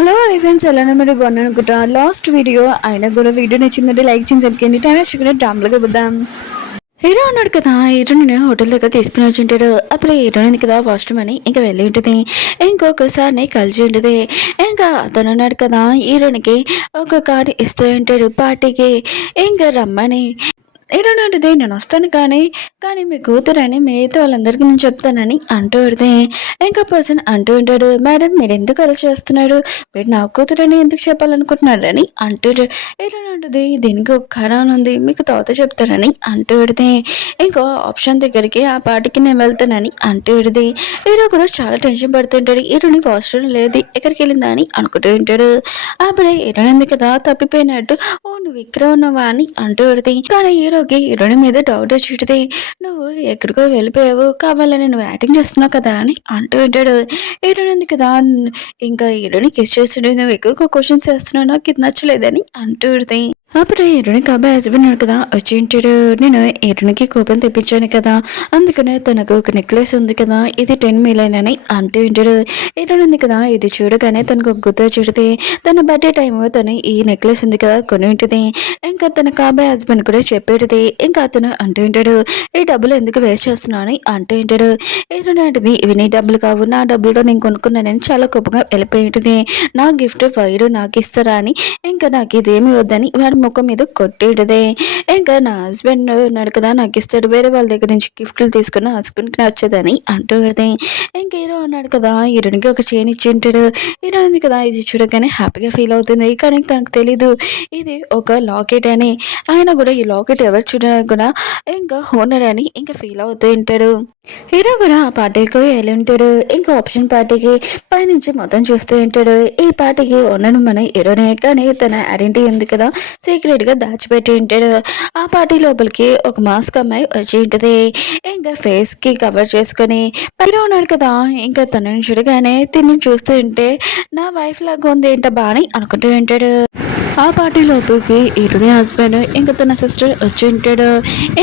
Hello friends, ఎలా మరి బాగున్నాను అనుకుంటా. లాస్ట్ వీడియో అయినా కూడా వీడియో నచ్చిందంటే లైక్ చేసి చెప్పండి. టైం వేసుకుని డ్రామాలోకి పోద్దాం. హీరో ఉన్నాడు కదా, హీరో నేను హోటల్ దగ్గర తీసుకుని వచ్చి ఉంటాడు. అప్పుడు హీరో ఉంది కదా ఫస్ట్ మనీ ఇంకా వెళ్ళి ఉంటుంది. ఇంకొకసారి కలిసి ఉంటుంది. ఇంకా అతను ఉన్నాడు కదా, హీరోనికి ఒక కారు ఇస్తూ ఉంటాడు పార్టీకి. ఇంకా రమ్మని ఏడోనంటిది నేను వస్తాను కానీ మీ కూతురని మిగతా వాళ్ళందరికీ నేను చెప్తానని అంటూ పెడితే ఇంకా పర్సన్ అంటూ ఉంటాడు, మేడం మీరు ఎందుకు అలా చేస్తున్నాడు, మీరు నా కూతురని ఎందుకు చెప్పాలనుకుంటున్నాడని అంటూ ఏడోనంటిది దీనికి ఒక కారణం ఉంది, మీకు తర్వాత చెప్తానని అంటూ పెడితే ఇంకో ఆప్షన్ దగ్గరికి ఆ పాటికి నేను వెళ్తానని అంటూ పెడితే హీరో కూడా చాలా టెన్షన్ పడుతుంటాడు. హీరోని హాస్టల్ లేదు ఎక్కడికి వెళ్ళిందా అని అనుకుంటూ ఉంటాడు. అప్పుడే హీరోని కదా తప్పిపోయినట్టు, ఓ నువ్వు ఇక్కడ ఉన్నావా అని అంటూ పెడితే కానీ హీరోని మీద డౌట్ వచ్చింది. నువ్వు ఎక్కడికో వెళ్ళిపోయావు, కావాలని నువ్వు యాక్టింగ్ చేస్తున్నావు కదా అని అంటూ ఉంటాడు. హీరోని కదా ఇంకా హీరోని కిస్ చేస్తుండే, నువ్వు ఎక్కువ క్వశ్చన్స్ చేస్తున్నావు, నాకు ఇది నచ్చలేదని అంటూ పెడితే అప్పుడు హీరోనికి అబ్బాయి హస్బెండ్ కదా వచ్చి ఉంటాడు. నేను హీరోనికి కోపం తెప్పించాను కదా, అందుకనే తనకు ఒక నెక్లెస్ ఉంది కదా, ఇది 10 మిలియన్ అని అంటూ ఉంటాడు. హీరోని ఉంది కదా ఇది చూడగానే తనకు ఒక గుర్తు చూడితే తన బర్త్డే టైం తను ఈ నెక్లెస్ ఉంది కదా కొని ఉంటుంది. ఇంకా తన అబ్బాయి హస్బెండ్ కూడా చెప్పేది. ఇంకా అతను అంటూ ఉంటాడు, ఈ డబ్బులు ఎందుకు వేస్ట్ చేస్తున్నావు అని అంటూ ఉంటాడు. హీరోని అంటుంది, ఇవి నీ డబ్బులు కావు, నా డబ్బులతో నేను కొనుక్కున్నానని చాలా కోపంగా వెళ్ళిపోయి ఉంటుంది. నా గిఫ్ట్ వైరు నాకు ఇస్తారా అని ఇంకా నాకు ఇదేమి వద్దని వాడి ముఖం మీద కొట్టేటదే. ఇంకా నా హస్బెండ్ ఉన్నాడు కదా నాకు ఇస్తాడు, వేరే వాళ్ళ దగ్గర నుంచి గిఫ్ట్లు తీసుకున్న హస్బెండ్కి నచ్చదని అంటూ కడితే ఇంకా హీరో ఉన్నాడు కదా హీరోనికి ఒక చైన్ ఇచ్చి ఉంటాడు. హీరో ఉంది కదా ఇది చూడగానే హ్యాపీగా ఫీల్ అవుతుంది. కానీ తనకు తెలీదు ఇది ఒక లాకెట్ అని. ఆయన కూడా ఈ లాకెట్ ఎవరు చూడడానికి కూడా ఇంకా ఓనర్ అని ఇంకా ఫీల్ అవుతూ ఉంటాడు. హీరో కూడా ఆ పార్టీకి వెళ్ళి ఉంటాడు. ఇంకా ఆప్షన్ పార్టీకి పైనుంచి మొత్తం చూస్తూ ఉంటాడు. ఈ పార్టీకి ఓనర్ మన హీరోనే, కానీ తన ఐడెంటిటీ ఉంది కదా సీక్రెట్ గా దాచిపెట్టి ఉంటాడు. ఆ పార్టీ లోపలికి ఒక మాస్క్ అమ్మాయి వచ్చి ఉంటుంది. ఇంకా ఫేస్ కి కవర్ చేసుకొని హీరో ఉన్నాడు కదా ఇంకా తనని చూడగానే తిని చూస్తూ ఉంటే నా వైఫ్ లాగా ఉంది ఏంట బాని అనుకుంటూ ఉంటాడు. ఆ పార్టీ లోపలికి హీరోని హస్బెండ్ ఇంకా తన సిస్టర్ వచ్చి ఉంటాడు.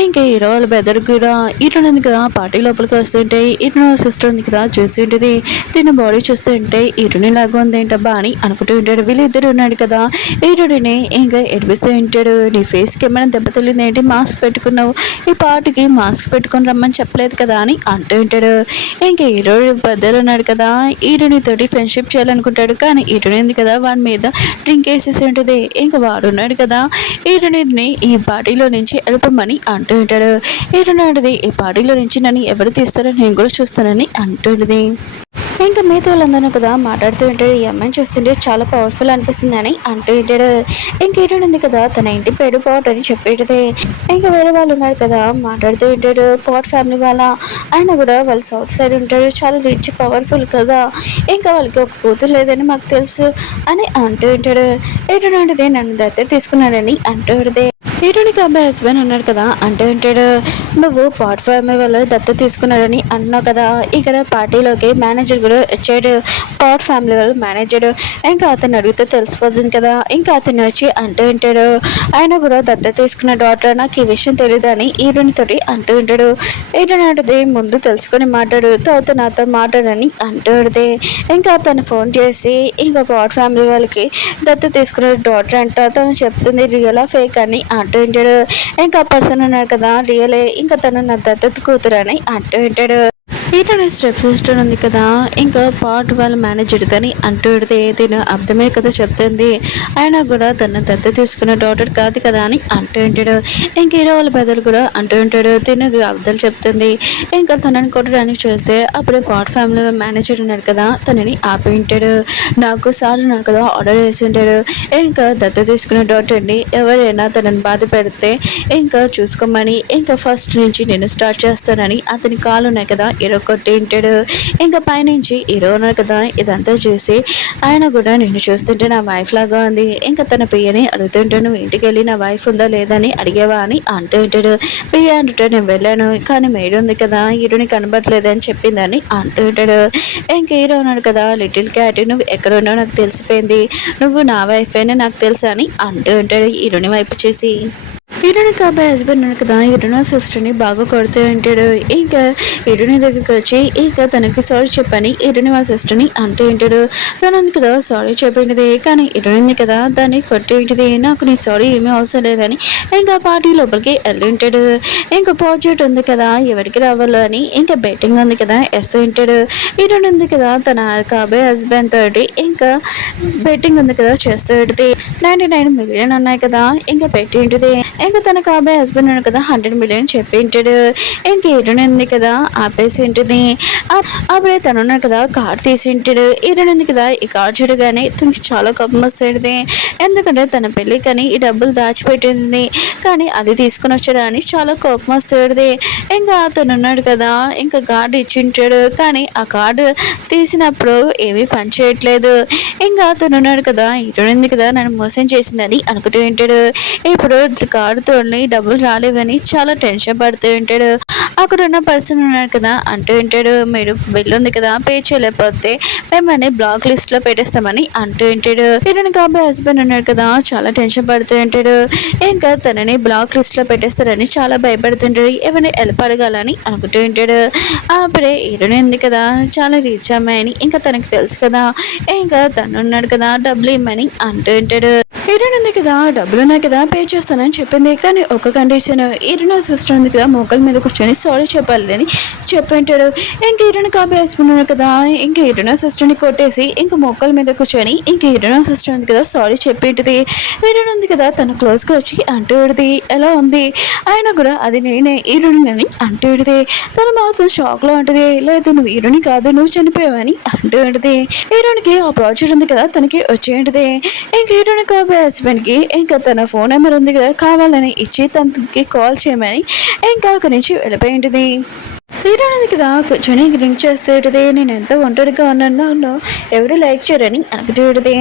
ఇంకా హీరో వాళ్ళ బెదర్ కూడా హీరో ఉంది కదా పార్టీ లోపలికి వస్తుంటే హీరో సిస్టర్ ఉంది కదా చూసి ఉంటుంది. తిన బాడీ చూస్తుంటే హీరోని లాగా ఉంది ఏంటబ్బా అని అనుకుంటూ ఉంటాడు. వీళ్ళిద్దరు ఉన్నాడు కదా హీరోని ఇంకా ఎడిపిస్తూ ఉంటాడు. నీ ఫేస్కి ఏమైనా దెబ్బ తగిలింది ఏంటి, మాస్క్ పెట్టుకున్నావు, ఈ పార్టీకి మాస్క్ పెట్టుకుని రమ్మని చెప్పలేదు కదా అని అంటూ ఉంటాడు. ఇంకా హీరో బెదర్ ఉన్నాడు కదా హీరోని తోటి ఫ్రెండ్షిప్ చేయాలనుకుంటాడు. కానీ హీరోని ఉంది కదా వాడి మీద డ్రింక్ వేసేసి ఉంటుంది. ఇంకా వాడు ఉన్నాడు కదా హీరోని ఈ పార్టీలో నుంచి వెళ్ళిపోమని అంటూ ఉంటాడు. హీరోని ఈ పార్టీలో నుంచి నన్ను ఎవరు తీస్తారో నేను కూడా చూస్తానని అంటుంది. ఇంకా మిగతా వాళ్ళందరూ కదా మాట్లాడుతూ ఉంటాడు. ఈ అమ్మాయిని చూస్తుంటే చాలా పవర్ఫుల్ అనిపిస్తుంది అని అంటూ ఉంటాడు. ఇంక హీరోయిన్ ఉంది కదా తన ఇంటి పేరు పాట్ అని చెప్పేటది. ఇంకా వేరే వాళ్ళు ఉన్నారు కదా మాట్లాడుతూ ఉంటాడు. పాట్ ఫ్యామిలీ వాళ్ళ ఆయన కూడా వాళ్ళు సౌత్ సైడ్ ఉంటాడు, చాలా రిచ్ పవర్ఫుల్ కదా, ఇంకా వాళ్ళకి ఒక కూతురు లేదని మాకు తెలుసు అని అంటూ ఉంటాడు. హీరోయిన్ నన్ను దత్తత తీసుకున్నాడని అంటూ ఉంటుంది. హీరోనికి అబ్బాయి హస్బెండ్ ఉన్నాడు కదా అంటూ ఉంటాడు, నువ్వు పాట్ ఫ్యామిలీ వాళ్ళు దత్తత తీసుకున్నాడని అంటున్నావు కదా, ఇక్కడ పార్టీలోకి మేనేజర్ కూడా వచ్చాడు, పాట్ ఫ్యామిలీ వాళ్ళు మేనేజర్. ఇంకా అతను అడిగితే తెలిసిపోతుంది కదా. ఇంకా అతను వచ్చి అంటూ ఉంటాడు, ఆయన కూడా దత్తత తీసుకున్న డాక్టర్, నాకు ఈ విషయం తెలియదు అని హీరోని తోటి అంటూ ఉంటాడు. హీరోని అంటది, ముందు తెలుసుకొని మాట్లాడు, తర్వాత నాతో మాట్లాడని అంటూ ఉంటుంది. ఇంకా అతను ఫోన్ చేసి ఇంకా పాట్ ఫ్యామిలీ వాళ్ళకి దత్తత తీసుకున్న డాక్టర్ అంట, తను చెప్తుంది రియలా ఫేక్ అని అంటూ ఉంటాడు. ఇంకా పర్సన్ ఉన్నాడు కదా రియలే, ఇంకా తను నా దత్తత కూతురు అని అంటూ ఉంటాడు. హీరోని స్టెప్ సిస్టర్ ఉంది కదా ఇంకా పాట్ వాళ్ళ మేనేజర్ అని అంటూ పెడితే తిను అర్థమే కదా చెప్తుంది, ఆయన కూడా తన దత్తత తీసుకున్న డాక్టర్ కాదు కదా అని అంటూ ఉంటాడు. ఇంక హీరో వాళ్ళ బ్రదర్ కూడా అంటూ ఉంటాడు, తినది అర్థాలు చెప్తుంది. ఇంకా తనని కొట్టడానికి చూస్తే అప్పుడే పాట్ ఫ్యామిలీ మేనేజర్ ఉన్నాడు కదా తనని ఆపి ఉంటాడు. నాకు సార్ ఉన్నాడు కదా ఆర్డర్ వేసి ఉంటాడు, ఇంకా దత్తత తీసుకున్న డాక్టర్ని ఎవరైనా తనని బాధ పెడితే ఇంకా చూసుకోమని, ఇంకా ఫస్ట్ నుంచి నేను స్టార్ట్ చేస్తానని అతని కాలు ఉన్నాయి కదా కొట్టి ఉంటాడు. ఇంకా పైనుంచి హీరో ఉన్నారు కదా ఇదంతా చూసి ఆయన కూడా నిన్ను చూస్తుంటే నా వైఫ్ లాగా ఉంది, ఇంకా తన పియ్యని అడుగుతుంటే నువ్వు ఇంటికి వెళ్ళి నా వైఫ్ ఉందా లేదని అడిగేవా అని అంటూ ఉంటాడు. పియ్య అంటుంటే నేను వెళ్ళాను కానీ మేడ్ ఉంది కదా హీరోని కనబడలేదని చెప్పిందని అంటూ ఉంటాడు. ఇంకా హీరో ఉన్నాడు కదా లిటిల్ క్యాట్, నువ్వు ఎక్కడ ఉన్నావు నాకు తెలిసిపోయింది, నువ్వు నా వైఫ్ అయినా నాకు తెలుసా అని అంటూ ఉంటాడు హీరోని వైపు చూసి. హీరోని కాబోయే హస్బెండ్ ఉన్నాడు కదా, హీరోని సిస్టర్ని బాగా కొడుతూ ఉంటాడు. ఇంకా హీరోని దగ్గరికి వచ్చి ఇంకా తనకి సారీ చెప్పని హీరోని వాళ్ళ సిస్టర్ని అంటూ ఉంటాడు. తనంది కదా సారీ చెప్పింది, కానీ హీరోయిన్ కదా దాన్ని కొట్టేంటిది. నాకు నీ సారీ ఏమీ అవసరం లేదని ఇంకా పార్టీ లోపలికి వెళ్ళి ఉంటాడు. ఇంకా ప్రాజెక్ట్ ఉంది కదా ఎవరికి రావాలో అని ఇంకా బెట్టింగ్ ఉంది కదా వేస్తూ ఉంటాడు. హీరోయిన్ ఉంది కదా తన కాబోయే హస్బెండ్ తోటి ఇంకా బెట్టింగ్ ఉంది కదా చేస్తూ ఉంటుంది. 99 మిలియన్ ఉన్నాయి కదా ఇంకా పెట్టి ఉంటుంది. ఇంకా తన కాబోయే హస్బెండ్ ఉన్నాడు కదా 100 మిలియన్ చెప్పి ఉంటాడు. ఇంక హీరోయిన్ ఉంది కదా ఆపేసి ఉంటుంది. అప్పుడే తను ఉన్నాడు కదా కార్డ్ తీసి ఉంటాడు. హీరోయిన్ ఉంది కదా ఈ కార్డ్ చూడగానే తనకి చాలా కోపం వస్తుంది. ఎందుకంటే తన పెళ్ళి కానీ ఈ డబ్బులు దాచిపెట్టింది, కానీ అది తీసుకుని వచ్చాడు అని చాలా కోపం వస్తుంది. ఇంకా తను ఉన్నాడు కదా ఇంకా కార్డు ఇచ్చింటాడు, కానీ ఆ కార్డు తీసినప్పుడు ఏమీ పని చేయట్లేదు. ఇంకా తను ఉన్నాడు కదా హీరోయిన్ ఉంది కదా నన్ను మోసం చేసిందని అనుకుంటూ ఉంటాడు. ఇప్పుడు కార్డుతో డబ్బులు రాలేవని చాలా టెన్షన్ పడుతూ ఉంటాడు. అక్కడ ఉన్న పర్సన్ ఉన్నాడు కదా అంటూ ఉంటాడు, మీరు బిల్ ఉంది కదా పే చేయలేకపోతే మేమని బ్లాక్ లిస్ట్ లో పెట్టేస్తామని అంటూ ఉంటాడు. హీరోయిన్ కాబోయే హస్బెండ్ ఉన్నాడు కదా చాలా టెన్షన్ పడుతూ ఉంటాడు. ఇంకా తనని బ్లాక్ లిస్ట్ లో పెట్టేస్తారని చాలా భయపడుతుంటాడు. ఏమైనా హెల్ప్ అడగాలని అనుకుంటూ ఉంటాడు. అప్పుడే హీరోయిన్ ఉంది కదా చాలా రీచ్ అమ్మాయని ఇంకా తనకి తెలుసు కదా, ఇంకా తను ఉన్నాడు కదా డబ్బులు ఇమ్మని అంటూ ఉంటాడు. హీరోయిన్ ఉంది కదా డబ్బులు ఉన్నాయి కదా పే చేస్తానని చెప్పింది, కానీ ఒక కండిషన్, హీరోయిన్ సిస్టర్ ఉంది కదా మోకల మీద కూర్చొని సారీ చెప్పాలి అని చెప్పింటాడు. ఇంక హీరోయిన్ కాబోయే హస్బెండ్ ఉన్నాడు కదా ఇంకా హీరోయిన్ సిస్టర్ని కొట్టేసి ఇంకా మోకల మీద కూర్చొని ఇంకా హీరోయిన్ సిస్టర్ ఉంది కదా సారీ చెప్పింటది. హీరోయిన్ ఉంది కదా తన క్లోజ్గా వచ్చి అంటూ విడిది ఎలా ఉంది, ఆయన కూడా అది నేనే హీరోయిన్ అని అంటూ విడిది. తను మాత్రం షాక్లో ఉంటుంది, లేదు నువ్వు హీరోయిన్ కాదు నువ్వు చనిపోయావని అంటూ విడిది. హీరోయిన్కి ఆ ప్రాజెక్ట్ ఉంది కదా తనకి వచ్చేంటిది. ఇంక హీరోయిన్ కాబోయే హస్బెండ్కి ఇంకా తన ఫోన్ నెంబర్ ఉంది కదా కావాలని ఇచ్చి తనకి కాల్ చేయమని ఇంకా అక్కడి నుంచి వెళ్ళిపోయింది. హీరోయిన్ కదా కూర్చొని డ్రింక్ చేస్తేటిది, నేను ఎంత ఒంటరిగా ఉన్నాను ఎవరు లైక్ చేయరని అనుకుంటేటిది.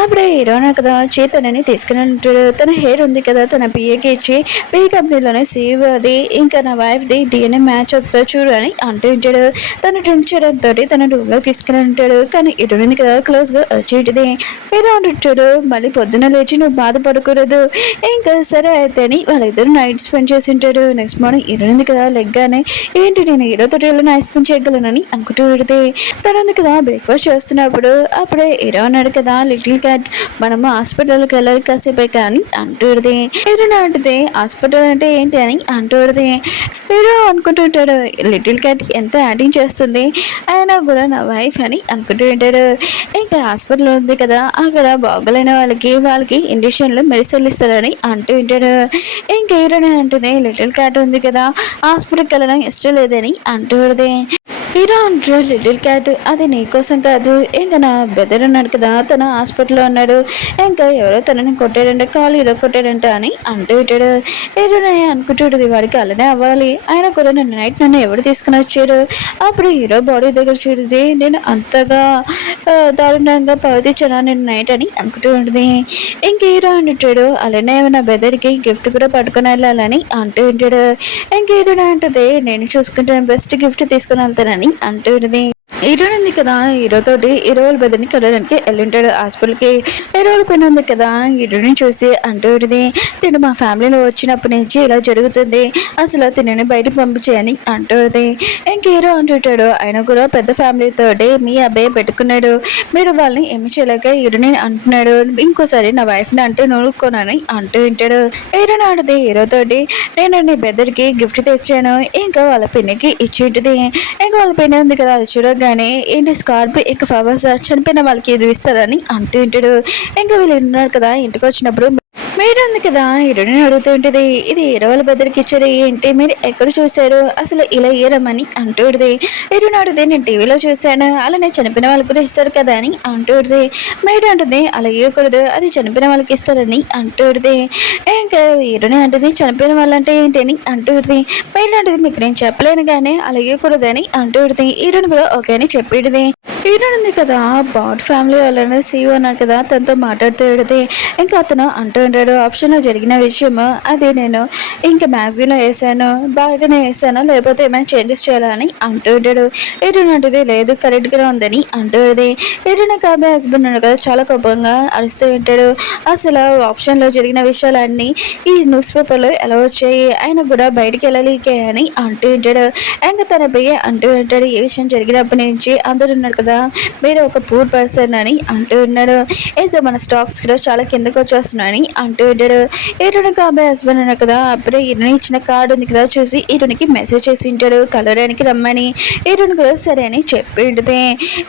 అప్పుడే హీరోయిన్ కదా చేతనని తీసుకుని ఉంటాడు. తన హెయిర్ ఉంది కదా తన పిఏకి ఇచ్చి పిఏ కంపెనీలోనే సేవ్ అది ఇంకా నా వైఫ్ది డిఎన్ఏ మ్యాచ్ అవుతుందో చూడు అని అంటూ ఉంటాడు. తను డ్రింక్ చేయడంతో తన రూమ్లో తీసుకుని ఉంటాడు, కానీ హీరోయిన్ కదా క్లోజ్గా వచ్చేటిది. హీరో అంటుంటాడు మళ్ళీ పొద్దున్న లేచి నువ్వు బాధపడకూడదు, ఇంకా సరే అయితే అని వాళ్ళిద్దరు నైట్ స్పెండ్ చేసి ఉంటాడు. నెక్స్ట్ మార్నింగ్ హీరోయిన్ కదా లెగ్గానే ఏంటి నేను హీరోతో నైట్ స్పెండ్ చేయగలనని అనుకుంటూ పెడితే తను కదా బ్రేక్ఫాస్ట్ చేస్తున్నప్పుడు అప్పుడే హీరో అన్నాడు కదా లిటిల్ క్యాట్ మనము హాస్పిటల్కి వెళ్ళాలి కాసేపే కానీ అంటూ పెడితే హీరో అంటే హాస్పిటల్ అంటే ఏంటి అని అంటూ పెడితే హీరో అనుకుంటుంటాడు లిటిల్ క్యాట్ ఎంత యాక్టింగ్ చేస్తుంది, అయినా కూడా నా వైఫ్ అని అనుకుంటూ ఉంటాడు. ఇంకా హాస్పిటల్ ఉంది కదా అక్కడ బాగోలేని వాళ్ళకి ఇంజక్షన్లు మెడిసిన్లు ఇస్తారని అంటూ ఉంటాడు. ఇంకా హీరోనే అంటుంది లిటిల్ క్యాట్ ఉంది కదా హాస్పిటల్కి వెళ్ళడం ఇష్టం లేదని అంటూ హీరో అంటారు లిటిల్ క్యాట్ అది నీకోసం కాదు, ఇంకా నా బ్రదర్ ఉన్నాడు కదా తన హాస్పిటల్లో ఉన్నాడు, ఇంకా ఎవరో తనని కొట్టాడంట కాలు ఏదో కొట్టాడంట అని అంటూ ఉంటాడు. హీరోనే అనుకుంటుంది వాడికి అలానే అవ్వాలి, ఆయన కూడా నన్ను ఎవరు తీసుకుని వచ్చాడు. అప్పుడు హీరో బాడీ దగ్గర చూడేది నేను అంతగా దారుణంగా ప్రవర్తించాను నేను నైట్ అని అనుకుంటూ ఉంటుంది. ఇంక హీరో అంటాడు అలానే నా బ్రదర్కి గిఫ్ట్ కూడా పట్టుకుని వెళ్ళాలని అంటూ ఉంటాడు. ఇంక హీరోనే అంటుంది నేను చూసుకుంటాను బెస్ట్ గిఫ్ట్ తీసుకుని వెళ్తానని అంటూ ఉంటుంది. హీరోయిన్ ఉంది కదా హీరోతోటి హీరో వాళ్ళ బెదర్ని కలడానికి వెళ్ళింటాడు హాస్పిటల్కి. హీరో వాళ్ళ పైన ఉంది కదా హీరోని చూసి అంటూ ఉంటుంది తిను మా ఫ్యామిలీలో వచ్చినప్పటి నుంచి ఇలా జరుగుతుంది, అసలు తినని బయటకు పంపించేయని అంటుంది. ఇంక హీరో అంటుంటాడు ఆయన కూడా పెద్ద ఫ్యామిలీతోటి మీ అబ్బాయి పెట్టుకున్నాడు, మీరు వాళ్ళని ఏమి చేయలేక హీరోని అంటున్నాడు, ఇంకోసారి నా వైఫ్ని అంటే నూరుకోనని అంటూ ఉంటాడు. హీరోని ఆడది హీరోతోటి నేను నీ బెదర్కి గిఫ్ట్ తెచ్చాను ఇంకా వాళ్ళ పిన్నికి ఇచ్చేటిది. ఇంకా వాళ్ళ పిన్ని ఉంది కదా అది చూడగానే ఏంటి స్కార్ప్ ఇంకా ఫ్లవర్స్ చనిపోయిన వాళ్ళకి ఇది ఇస్తారని అంటూ ఉంటాడు. ఇంకా వీళ్ళు ఉన్నారు కదా ఇంటికి వచ్చినప్పుడు మీరు ఉంది కదా హీరోని అడుగుతూ ఉంటుంది ఇది హీరో వాళ్ళ బెదర్కి ఇచ్చారు ఏంటి మీరు ఎక్కడ చూశారు అసలు ఇలా ఇయ్యరమని అంటూ ఉంటుంది. హీరోని అడిగితే నేను టీవీలో చూశాను అలానే చనిపోయిన వాళ్ళకి కూడా ఇస్తారు కదా అని అంటూ ఉంటుంది. మీరు అంటుంది అలా ఇవ్వకూడదు అది చనిపోయిన వాళ్ళకి ఇస్తారని అంటూ ఉంటుంది. ఇంకా హీరోని అంటుంది చనిపోయిన వాళ్ళంటే ఏంటి అని అంటూ ఉంటుంది. మీరు అంటుంది మీకు నేను చెప్పలేను కానీ అలా ఇవ్వకూడదని అంటూ ఉంటుంది. హీరోని కూడా ఓకే అని చెప్పేది. హీరోని ఉంది కదా బాడ్ ఫ్యామిలీ వాళ్ళని సీఓ అన్నారు కదా తనతో మాట్లాడుతూ ఉంటుంది. ఇంకా అతను అంటూ ఉంటాడు ఆప్షన్లో జరిగిన విషయము అది నేను ఇంకా మ్యాగజైన్లో వేసాను, బాగానే వేసాను, లేకపోతే ఏమైనా చేంజెస్ చేయాలని అంటూ ఉంటాడు. ఎటునంటిది లేదు కరెక్ట్గానే ఉందని అంటూ ఉంటుంది. ఎటున కాబోయే హస్బెండ్ ఉన్నాడు కదా చాలా కోపంగా అరుస్తూ ఉంటాడు. అసలు ఆప్షన్లో జరిగిన విషయాలన్నీ ఈ న్యూస్ పేపర్లో ఎలా వచ్చాయి, ఆయన కూడా బయటికి వెళ్ళలేకే అని అంటూ ఉంటాడు. ఇంకా తన పోయి అంటూ ఉంటాడు, ఏ విషయం జరిగినప్పటి నుంచి అందరూ ఉన్నారు కదా మీరు ఒక పూర్ పర్సన్ అని అంటూ ఉన్నాడు. ఇంకా మన స్టాక్స్ కూడా చాలా కిందకు వచ్చేస్తున్నాయని అంటూ ఉంటాడు. ఈరుని కాబోయే హస్బెండ్ ఉన్నాడు కదా అప్పుడే ఈరుని ఇచ్చిన కార్డు ఉంది కదా చూసి ఈరునికి మెసేజ్ చేసి ఉంటాడు కలవడానికి రమ్మని. ఈరుని కూడా సరే అని చెప్పి ఉంటుంది.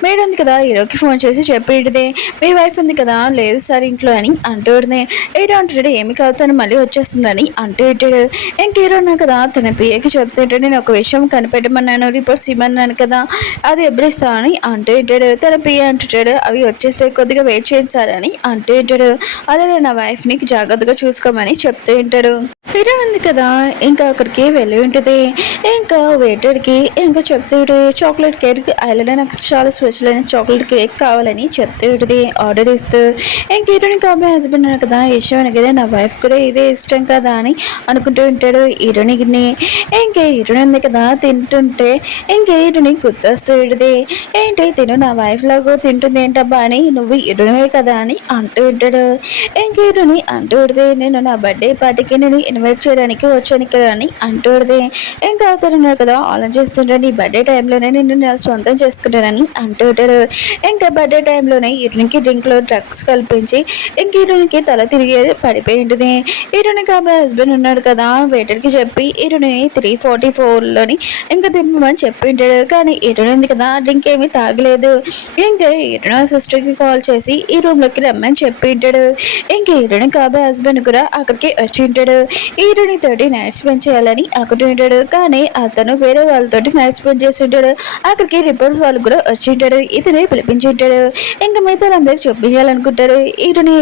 మేడం ఉంది కదా హీరోకి ఫోన్ చేసి చెప్పి ఉంటుంది, మీ వైఫ్ ఉంది కదా లేదు సార్ ఇంట్లో అని అంటూ ఉంటుంది. హీరో అంటాడు ఏమి కాదు తను మళ్ళీ వచ్చేస్తుందని అంటూ ఉంటాడు. ఇంక హీరో ఉన్నాడు కదా తన పిఏకి చెప్తుంటే నేను ఒక విషయం కనిపెట్టమన్నాను, రిపోర్ట్స్ ఇవ్వమన్నాను కదా అది ఎప్పుడు ఇస్తామని అంటూ ఉంటాడు. తన పిఏ అంటుంటాడు అవి వచ్చేస్తే కొద్దిగా వెయిట్ చేయండి సార్ అని అంటూ ఉంటాడు. అలాగే నా వైఫ్ని జాగ్రత్తగా చూసుకోమని చెప్తూ ఉంటాడు. హీరో ఉంది కదా ఇంకా అక్కడికి వెళ్ళి ఉంటుంది. ఇంకా వెయిటర్కి ఇంకా చెప్తూ ఉంటుంది చాక్లెట్ కేక్ ఐలాండ్ నాకు చాలా స్పెషల్ అయిన చాక్లెట్ కేక్ కావాలని చెప్తూ ఉంటుంది ఆర్డర్ ఇస్తూ. ఇంక హీరోని కాబోయే హస్బెండ్ అన్నాడు కదా ఇష్టం అనగానే నా వైఫ్ కూడా ఇదే ఇష్టం కదా అని అనుకుంటూ ఉంటాడు హీరోనిని. ఇంకా హీరోని ఉంది కదా తింటుంటే ఇంక హీరోని గుర్తొస్తూ ఉంటుంది, ఏంటి తిను నా వైఫ్ లాగా తింటుంది ఏంటబ్బా అని నువ్వు హీరోనివే కదా అని అంటూ ఉంటాడు. ఇంక హీరోని అంటూ ఉంటుంది నేను నా బర్త్డే పార్టీకి నేను ఇన్వైట్ చేయడానికి వచ్చాను ఇక్కడ అని అంటూ ఉంటుంది. ఇంకా అతను ఉన్నాడు కదా ఆలోచిస్తుంటాడు ఈ బర్త్డే టైంలోనే నేను సొంతం చేసుకుంటానని అంటూ ఉంటాడు. ఇంకా బర్త్డే టైంలోనే హీరోనికి డ్రింక్లో డ్రగ్స్ కల్పించి ఇంక హీరోనికి తల తిరిగి పడిపోయి ఉంటుంది. హీరోని కాబోయే హస్బెండ్ ఉన్నాడు కదా వెయిటర్కి చెప్పి హీరోని 344లోని ఇంకా దింపమని చెప్పి ఉంటాడు. కానీ హీరోని ఉంది కదా డ్రింక్ ఏమీ తాగలేదు. ఇంకా హీరోని సిస్టర్కి కాల్ చేసి ఈ రూమ్లోకి రమ్మని చెప్పి ఉంటాడు. ఇంకా హీరోని కాబోయే హస్బెండ్ కూడా అక్కడికి వచ్చి ఉంటాడు. హీరోని తోటి నైట్ స్పెండ్ చేయాలని అనుకుంటూ ఉంటాడు. కానీ అతను వేరే వాళ్ళతోటి నైట్ స్పెండ్ చేసి ఉంటాడు. అక్కడికి రిపోర్ట్స్ వాళ్ళు కూడా వచ్చి ఉంటాడు. ఇతనే పిలిపించి ఉంటాడు. ఇంకా మిగతా అందరికి చూపించాలనుకుంటాడు. హీరోని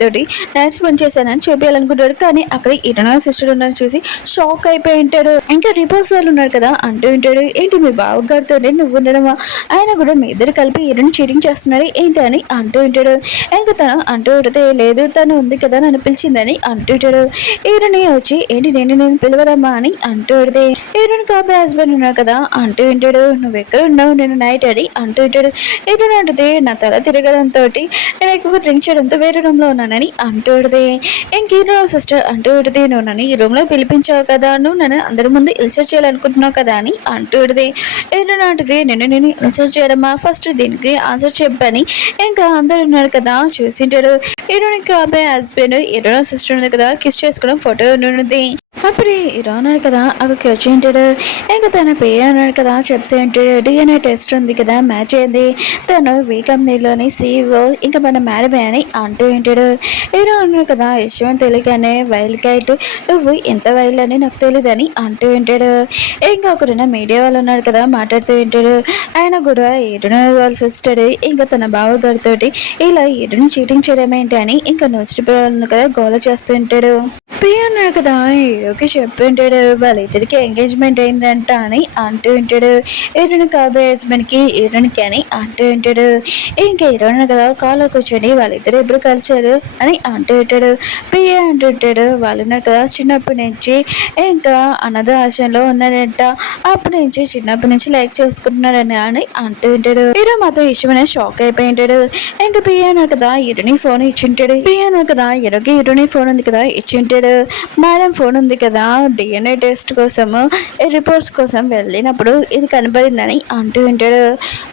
తోటి నైట్ స్పెండ్ చేశానని చూపించాలనుకుంటాడు. కానీ అక్కడ హీరోని సిస్టర్ ఉన్నారని చూసి షాక్ అయిపోయి ఉంటాడు. ఇంకా రిపోర్ట్స్ వాళ్ళు ఉన్నారు కదా అంటూ ఉంటాడు ఏంటి మీ బావగారితో నువ్వు ఉండడమా, ఆయన కూడా మీ ఇద్దరు కలిపి హీరోని చీటింగ్ చేస్తున్నాడు ఏంటి అని అంటూ ఉంటాడు. ఇంకా తను అంటూ ఉంటే లేదు తను ఉంది కదా నన్ను పిలిచిందని అంటూ ఉంటాడు. హీరోని వచ్చి ఏంటి నేను పిలవరమ్మా అని అంటూ ఉంటే హీరోని కాబోయే హస్బెండ్ ఉన్నాడు కదా అంటూ ఉంటాడు నువ్వు ఎక్కడ ఉన్నావు నేను నైట్ అని అంటూ ఉంటాడు. హీరోని అంటుంది నా తల తిరగడంతో నేను ఎక్కువగా డ్రింక్ చేయడంతో వేరే రూమ్లో ఉన్నానని అంటూ ఉంటుంది. ఇంక హీరో సిస్టర్ అంటూ ఉంటుంది నువ్వు నన్ను ఈ రూమ్లో పిలిపించావు కదా నువ్వు నన్ను అందరి ముందు ఇన్సర్ట్ చేయాలనుకుంటున్నావు కదా అని అంటూ ఉంటుంది. హీరోని అంటుంది నేను ఇన్సర్ట్ చేయడమా ఫస్ట్ దీనికి ఆన్సర్ చెప్పని ఇంకా అందరు ఉన్నారు కదా చూసింటాడు. హీరోని కాబోయే హస్బెండ్ హీరోని సిస్టర్ ఉంది కదా కిస్ చేసుకోవడం ఫోటో ఉన్నది. అప్పుడే హీరో అన్నాడు కదా అక్కడికి వచ్చి ఉంటాడు. ఇంకా తన పేరు అన్నాడు కదా చెప్తే ఉంటాడు డిఎన్ఏ టెస్ట్ ఉంది కదా మ్యాచ్ అయింది, తను వీ కంపెనీలోని CEO ఇంకా మన మేడం అని అంటూ ఉంటాడు. హీరో అన్నాడు కదా విషయం తెలియగానే వైల్డ్ కైట్ నువ్వు ఎంత వైల్డ్ అని నాకు తెలియదని అంటూ ఉంటాడు. ఇంకా ఒకరున్న మీడియా వాళ్ళు ఉన్నాడు కదా మాట్లాడుతూ ఉంటాడు. ఆయన కూడా హీరోని వాళ్ళ సిస్టర్ ఇంకా తన బావగారితో ఇలా హీరోని చీటింగ్ చేయడం ఏంటి అని ఇంకా న్యూస్ పేపర్ కదా గోల చేస్తూ ఉంటాడు. పియ అన్నాడు కదా హీరోకి చెప్పి ఉంటాడు వాళ్ళిద్దరికి ఎంగేజ్మెంట్ అయిందంట అని అంటూ ఉంటాడు. హీరోని కాబోయే హస్బెండ్కి హీరోనికి అని అంటూ ఉంటాడు. ఇంకా హీరోని కదా కాలో కూర్చొని వాళ్ళిద్దరు ఎప్పుడు కలిసారు అని అంటూ ఉంటాడు. పియ అంటుంటాడు వాళ్ళు ఉన్నారు కదా చిన్నప్పటి నుంచి ఇంకా అనాథ ఆశ్రమంలో ఉన్నారంట, అప్పటి నుంచి చిన్నప్పటి నుంచి లైక్ చేసుకుంటున్నారని అని అంటూ ఉంటాడు. హీరో మాత్రం ఇష్టమైన షాక్ అయిపోయి ఉంటాడు. ఇంకా పియ అన్నాడు కదా హీరోని ఫోన్ ఇచ్చింటాడు. పియ అన్నాడు కదా హీరోని ఫోన్ ఉంది కదా ఇచ్చింటాడు. మేడం ఫోన్ ఉంది కదా డిఎన్ఏ టెస్ట్ కోసము రిపోర్ట్స్ కోసం వెళ్ళినప్పుడు ఇది కనబడిందని అంటూ ఉంటాడు.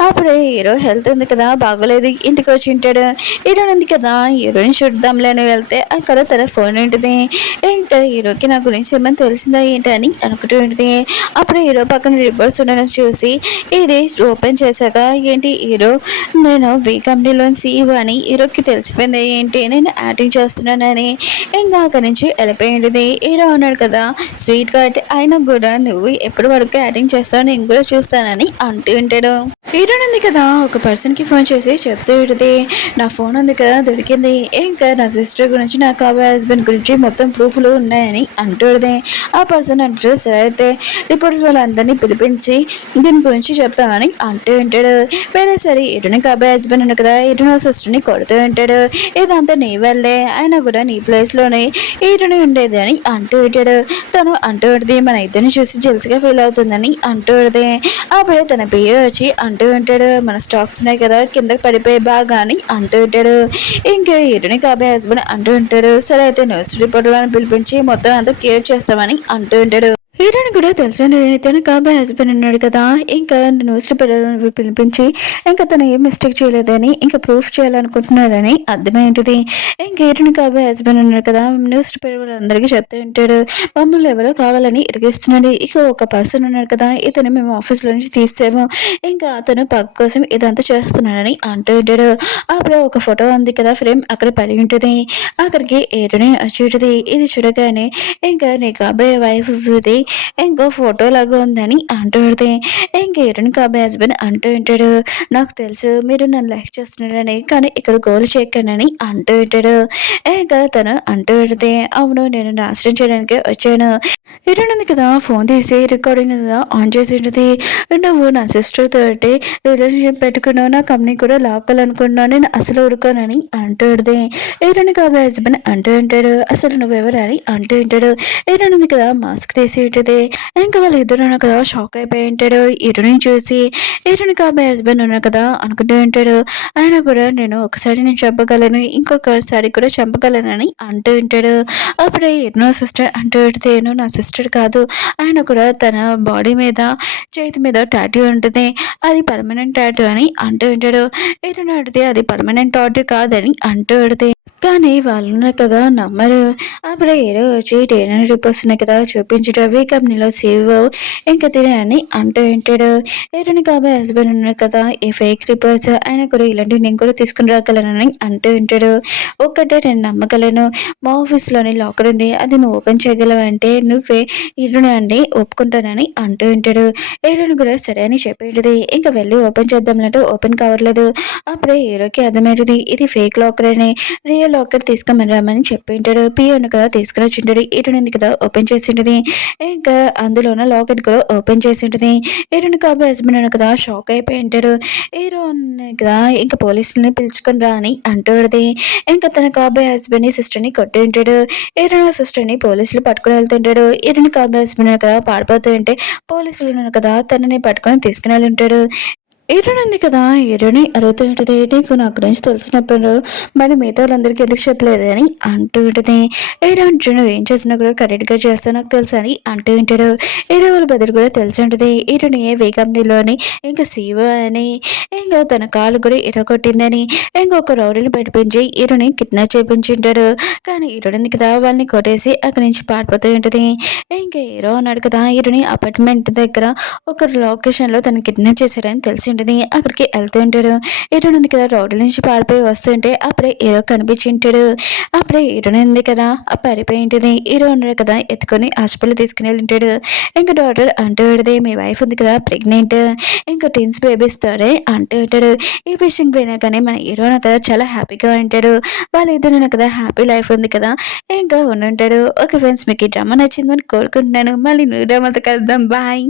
అప్పుడే హీరో హెల్త్ ఉంది కదా బాగోలేదు ఇంటికి వచ్చి ఉంటాడు. హీరో ఉంది కదా హీరోని చూద్దాంలే అని వెళ్తే అక్కడ తన ఫోన్ ఉంటుంది. ఇంకా హీరోకి నా గురించి ఏమని తెలిసిందా ఏంటి అని అనుకుంటూ ఉంటుంది. అప్పుడు హీరో పక్కన రిపోర్ట్స్ ఉండడం చూసి ఇది ఓపెన్ చేశాక ఏంటి హీరో నేను వీ కంపెనీలో CEO అని హీరోకి తెలిసిపోయింది ఏంటి నేను యాక్టింగ్ చేస్తున్నానని ఇంకా అక్కడి నుంచి వెళ్ళిపోయింది. హీరో ఉన్నాడు కదా స్వీట్ కార్ట్, అయినా కూడా నువ్వు ఎప్పటి వరకు యాక్టింగ్ చేస్తావు నేను కూడా చూస్తానని అంటూ ఉంటాడు. హీరోయిన్ ఉంది కదా ఒక పర్సన్కి ఫోన్ చేసి చెప్తూ ఉంటుంది, నా ఫోన్ ఉంది కదా దొరికింది, ఇంకా నా సిస్టర్ గురించి నా కాబోయే హస్బెండ్ గురించి మొత్తం ప్రూఫ్లు ఉన్నాయని అంటుంది. ఆ పర్సన్ అంటాడు, సరే అయితే రిపోర్ట్స్ వాళ్ళందరినీ పిలిపించి దీని గురించి చెప్తామని అంటూ ఉంటాడు. వేరే సరే ఇటుని కాబోయే హస్బెండ్ ఉన్నాడు కదా ఇటు నా సిస్టర్ని కొడుతూ ఉంటాడు, ఇదంతా నీ వల్లే, అయినా కూడా నీ ప్లేస్లోనే ఇటుని ఉండేది అని అంటూ ఉంటాడు. తను అంటూ ఉంటుంది, మన ఇద్దరిని చూసి జెల్స్గా ఫీల్ అవుతుందని అంటూ ఉంటుంది. అప్పుడే తన పేరు వచ్చి అంటూ ఉంటాడు, మన స్టాక్స్ ఉన్నాయి కదా కిందకి పడిపోయి బాగా అని అంటూ ఉంటాడు. ఇంకా ఇటుని కాబోయే హస్బెండ్ అంటూ ఉంటాడు, సరే అయితే న్యూస్ రిపోర్టర్లను పిలిపించి మొత్తం అంతా కేర్ చేస్తామని అంటూ ఉంటాడు. హీరోని కూడా తెలుసండి తన కాబోయే హస్బెండ్ ఉన్నాడు కదా ఇంకా న్యూస్ పేపర్ పిలిపించి ఇంకా తను ఏం మిస్టేక్ చేయలేదని ఇంకా ప్రూఫ్ చేయాలనుకుంటున్నాడని అర్థమైంటుంది. ఇంకా హీరోని కాబోయే హస్బెండ్ ఉన్నాడు కదా న్యూస్ పేపర్ అందరికీ చెప్తూ ఉంటాడు, మమ్మల్ని ఎవరో కావాలని ఇరిగిస్తున్నాడు, ఇక ఒక పర్సన్ ఉన్నాడు కదా ఇతను మేము ఆఫీస్లో నుంచి తీసాము, ఇంకా అతను పగ్ కోసం ఇదంతా చేస్తున్నాడని అంటూ ఉంటాడు. అప్పుడు ఒక ఫోటో ఉంది కదా ఫ్రేమ్ అక్కడ పడి ఉంటుంది, అక్కడికి హీరోని వచ్చి ఉంటుంది. ఇది చూడగానే ఇంకా నీ కాబోయే వైఫ్ ఇది ఇంకో ఫోటో లాగా ఉందని అంటుంది. ఇంక హీరోయిన్ కాబోయే హస్బెండ్ అంటూ ఉంటాడు, నాకు తెలుసు మీరు నన్ను లైక్ చేస్తున్నాడని, కానీ ఇక్కడ గోల్ చేయకనని అంటూ ఉంటాడు. ఇంకా తను అంటూ ఉంటే అవును నేను నాశనం చేయడానికి వచ్చాను. హీరోయిన్ ఉంది కదా ఫోన్ తీసి రికార్డింగ్ కదా ఆన్ చేసి ఉంటుంది, నువ్వు నా సిస్టర్ తోటి రిలేషన్షిప్ పెట్టుకున్నావు, నా కంపెనీ కూడా లాక్కోవాలనుకున్నావు, నేను అసలు ఊరుకోనని అంటుంది. హీరోయిన్ కాబోయే హస్బెండ్ అంటూ ఉంటాడు, అసలు నువ్వెవరని అంటూ ఉంటాడు. హీరోయిన్ ఉంది కదా మాస్క్ తీసి ఉంటుంది. ఇంకా వాళ్ళు ఇద్దరు కదా షాక్ అయిపోయి ఉంటాడు హీరోయిన్ చూసి. హీరోయిన్ కాబోయే హస్బెండ్ ఉన్నారు కదా అనుకుంటూ ఉంటాడు, ఆయన కూడా నేను ఒకసారి నేను చంపగలను ఇంకొకసారి కూడా చంపగలనని అంటూ ఉంటాడు. అప్పుడే హీరో సిస్టర్ అంటూ ఉంటే నా సిస్టర్ కాదు, ఆయన కూడా తన బాడీ మీద చేతి మీద టాటూ ఉంటుంది, అది పర్మనెంట్ టాటూ అని అంటూ ఉంటాడు. హీరోయిన్ అడిగితే అది పర్మనెంట్ టాటూ కాదని అంటూ ఉంటే కానీ వాళ్ళు ఉన్నారు కదా నమ్మరు. అప్పుడే హీరో వచ్చి ట్రైనర్ రిపోర్ట్స్ ఉన్నాయి కదా చూపించడం ఈ కంపెనీలో సేవ్ ఇంకా తినని అంటూ ఉంటాడు. హీరోని కాబోయే హస్బెండ్ ఉన్నారు కదా ఈ ఫేక్ రిపోర్ట్స్ ఆయన కూడా ఇలాంటివి నేను కూడా తీసుకుని రాగలనని అంటూ ఉంటాడు. ఒక్కటే నేను నమ్మగలను, మా ఆఫీస్లోని లాకర్ ఉంది అది నువ్వు ఓపెన్ చేయగలవంటే నువ్వే హీరోని అండి ఒప్పుకుంటానని అంటూ ఉంటాడు. హీరోని కూడా సరే అని చెప్పేది, ఇంకా వెళ్ళి ఓపెన్ చేద్దామంటే ఓపెన్ కావట్లేదు. అప్పుడే హీరోకి అర్థమవుతుంది ఇది ఫేక్ లాకర్ అని, రియల్ లాకర్ తీసుకొని రమ్మని చెప్పి ఉంటాడు. పియోను కదా తీసుకుని వచ్చి ఉంటాడు, హీరోని కదా ఓపెన్ చేసి ఉంటుంది. ఇంకా అందులోన లాకెట్ కూడా ఓపెన్ చేసి ఉంటుంది. హీరోని కాబోయే హస్బెండ్ కదా షాక్ అయిపోయి ఉంటాడు. హీరో కదా ఇంకా పోలీసులని పిలుచుకొని రా అని అంటుంది. ఇంకా తన కాబోయే హస్బెండ్ సిస్టర్ని కొట్టి ఉంటాడు. హీరోని సిస్టర్ని పోలీసులు పట్టుకుని వెళ్తుంటాడు. హీరోని కాబోయే హస్బెండ్ కదా పారిపోతూ ఉంటే పోలీసులు కదా తనని పట్టుకొని తీసుకుని వెళ్ళి ఉంటాడు. హీరోయిన్ ఉంది కదా హీరోని అడుగుతూ ఉంటుంది, నీకు నా గురించి తెలిసినప్పుడు మరి మిగతా వాళ్ళందరికీ ఎందుకు చెప్పలేదు అని అంటూ ఉంటుంది. హీరో నువ్వు ఏం చేసినా కూడా కరెక్ట్గా చేస్తావు నాకు తెలుసు అని అంటూ ఉంటాడు. హీరో వాళ్ళ బదులు కూడా తెలిసి ఉంటుంది హీరోని ఏ కంపెనీలోని ఇంకా సీఓ అని, ఇంకా తన కాలు కూడా ఇరగొట్టిందని, ఇంకొక రౌడీని పెట్టించి హీరోని కిడ్నాప్ చేయించుంటాడు. కానీ హీరోయిన్ ఉంది కదా వాళ్ళని కొట్టేసి అక్కడి నుంచి పారిపోతూ ఉంటుంది. ఇంకా హీరో అన్నాడు కదా హీరోని అపార్ట్మెంట్ దగ్గర ఒక లొకేషన్లో తను కిడ్నాప్ చేశాడని తెలిసి ఉంటుంది. అక్కడికి వెళ్తూ ఉంటాడు. హీరోయిన్ ఉంది కదా రోడ్ల నుంచి పారిపోయి వస్తుంటే అప్పుడే హీరో కనిపించి ఉంటాడు. అప్పుడే హీరోయిన్ ఉంది కదా ఆ పడిపోయి ఉంటుంది. హీరో ఉన్నాడు కదా ఎత్తుకొని హాస్పిటల్ తీసుకుని వెళ్ళి ఉంటాడు. ఇంకా డాక్టర్ అంటూ ఉంటుంది మీ వైఫ్ ఉంది కదా ప్రెగ్నెంట్, ఇంకా టీన్స్ బేబీస్ తోడే అంటూ ఉంటాడు. ఈ విషయం పోయినా కానీ మన హీరో కదా చాలా హ్యాపీగా ఉంటాడు. వాళ్ళిద్దరు కదా హ్యాపీ లైఫ్ ఉంది కదా ఇంకా ఉండుంటాడు. ఓకే ఫ్రెండ్స్ మీకు ఈ డ్రామా నచ్చిందని కోరుకుంటున్నాను. మళ్ళీ న్యూ డ్రామాతో కలుద్దాం. బాయ్.